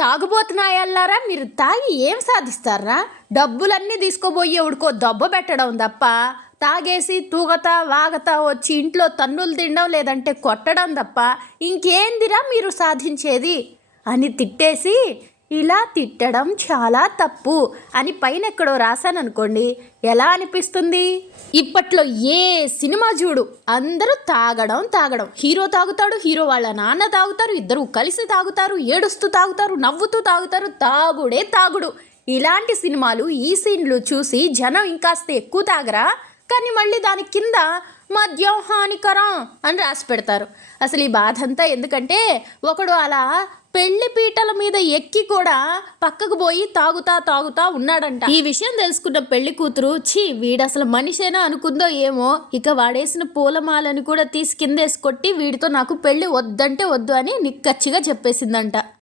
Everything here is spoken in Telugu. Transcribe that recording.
తాగుబోతున్నాయల్లారా, మీరు తాగి ఏం సాధిస్తారా? డబ్బులన్నీ తీసుకుపోయి ఎవడికో దెబ్బ పెట్టడం తప్ప తాగేసి తూగతా వాగతా వచ్చి ఇంట్లో తన్నులు తినడం లేదంటే కొట్టడం తప్ప ఇంకేందిరా మీరు సాధించేది అని తిట్టేసి, ఇలా తిట్టడం చాలా తప్పు అని పైన ఎక్కడో రాశాననుకోండి, ఎలా అనిపిస్తుంది? ఇప్పట్లో ఏ సినిమా చూడు అందరూ తాగడం, హీరో తాగుతాడు, హీరో వాళ్ళ నాన్న తాగుతారు, ఇద్దరు కలిసి తాగుతారు, ఏడుస్తూ తాగుతారు, నవ్వుతూ తాగుతారు, తాగుడే తాగుడు. ఇలాంటి సినిమాలు, ఈ సీన్లు చూసి జనం ఇంకాస్త ఎక్కువ తాగరా? కానీ మళ్ళీ దాని కింద మద్యం హానికరం అని రాసి పెడతారు. అసలు ఈ బాధ అంతా ఎందుకంటే, ఒకడు అలా పెళ్లి పీటల మీద ఎక్కి కూడా పక్కకు పోయి తాగుతా ఉన్నాడంట. ఈ విషయం తెలుసుకున్న పెళ్లి కూతురు, వీడు అసలు మనిషేనా అనుకుందో ఏమో, ఇక వాడేసిన పూలమాలని కూడా తీసి కిందేసి కొట్టి, వీడితో నాకు పెళ్లి వద్దంటే వద్దు అని నిక్కచ్చిగా చెప్పేసిందంట.